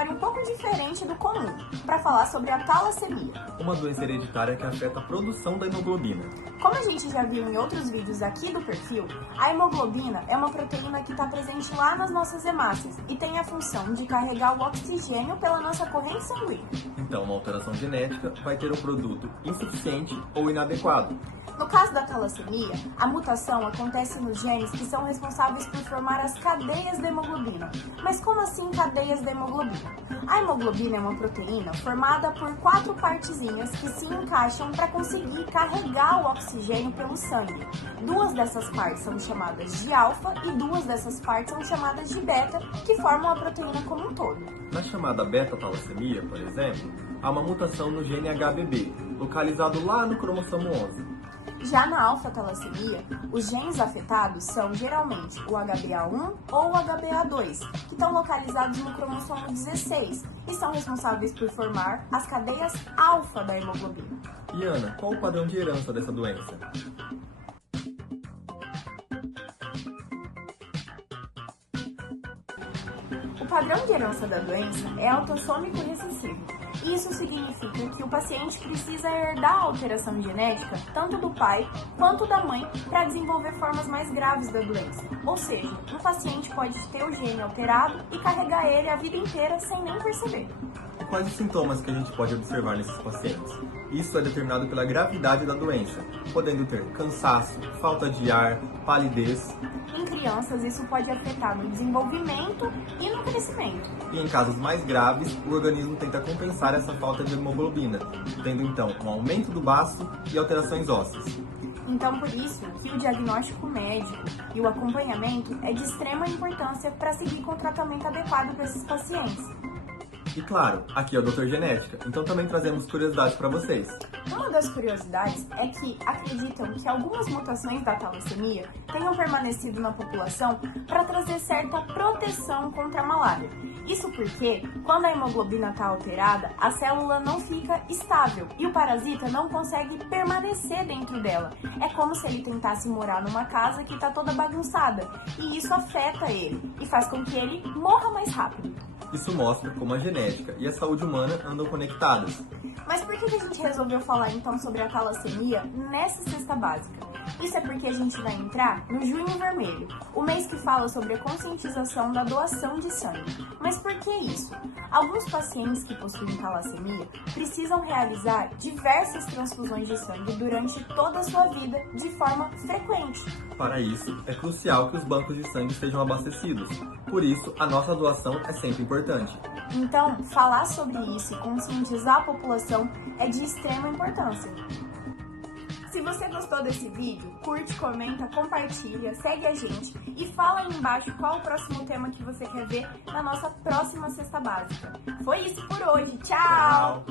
cenário um pouco diferente do comum, para falar sobre a talassemia. Uma doença hereditária que afeta a produção da hemoglobina. Como a gente já viu em outros vídeos aqui do perfil, a hemoglobina é uma proteína que está presente lá nas nossas hemácias e tem a função de carregar o oxigênio pela nossa corrente sanguínea. Então, uma alteração genética vai ter um produto insuficiente ou inadequado. No caso da talassemia, a mutação acontece nos genes que são responsáveis por formar as cadeias da hemoglobina. Mas como assim cadeias da hemoglobina? A hemoglobina é uma proteína formada por 4 partezinhas que se encaixam para conseguir carregar o oxigênio pelo sangue. 2 dessas partes são chamadas de alfa e 2 dessas partes são chamadas de beta, que formam a proteína como um todo. Na chamada beta-talassemia, por exemplo, há uma mutação no gene HBB, localizado lá no cromossomo 11. Já na alfa-talassemia, os genes afetados são geralmente o HbA1 ou o HbA2, que estão localizados no cromossomo 16 e são responsáveis por formar as cadeias alfa da hemoglobina. E Ana, qual o padrão de herança dessa doença? O padrão de herança da doença é autossômico recessivo. Isso significa que o paciente precisa herdar a alteração genética tanto do pai quanto da mãe para desenvolver formas mais graves da doença. Ou seja, um paciente pode ter o gene alterado e carregar ele a vida inteira sem nem perceber. E quais os sintomas que a gente pode observar nesses pacientes? Isso é determinado pela gravidade da doença, podendo ter cansaço, falta de ar, palidez. Em crianças, isso pode afetar no desenvolvimento e no crescimento. E em casos mais graves, o organismo tenta compensar essa falta de hemoglobina, tendo então um aumento do baço e alterações ósseas. Então, por isso que o diagnóstico médico e o acompanhamento é de extrema importância para seguir com o tratamento adequado para esses pacientes. E claro, aqui é o Dr. Genética, então também trazemos curiosidades para vocês. Uma das curiosidades é que acreditam que algumas mutações da talassemia tenham permanecido na população para trazer certa proteção contra a malária. Isso porque, quando a hemoglobina está alterada, a célula não fica estável e o parasita não consegue permanecer dentro dela. É como se ele tentasse morar numa casa que está toda bagunçada, e isso afeta ele e faz com que ele morra mais rápido. Isso mostra como a genética e a saúde humana andam conectadas. Mas por que a gente resolveu falar então sobre a talassemia nessa cesta básica? Isso é porque a gente vai entrar no Junho Vermelho, o mês que fala sobre a conscientização da doação de sangue. Mas por que isso? Alguns pacientes que possuem talassemia precisam realizar diversas transfusões de sangue durante toda a sua vida de forma frequente. Para isso, é crucial que os bancos de sangue sejam abastecidos. Por isso, a nossa doação é sempre importante. Então, falar sobre isso e conscientizar a população é de extrema importância. Se você gostou desse vídeo, curte, comenta, compartilha, segue a gente e fala aí embaixo qual o próximo tema que você quer ver na nossa próxima cesta básica. Foi isso por hoje, tchau!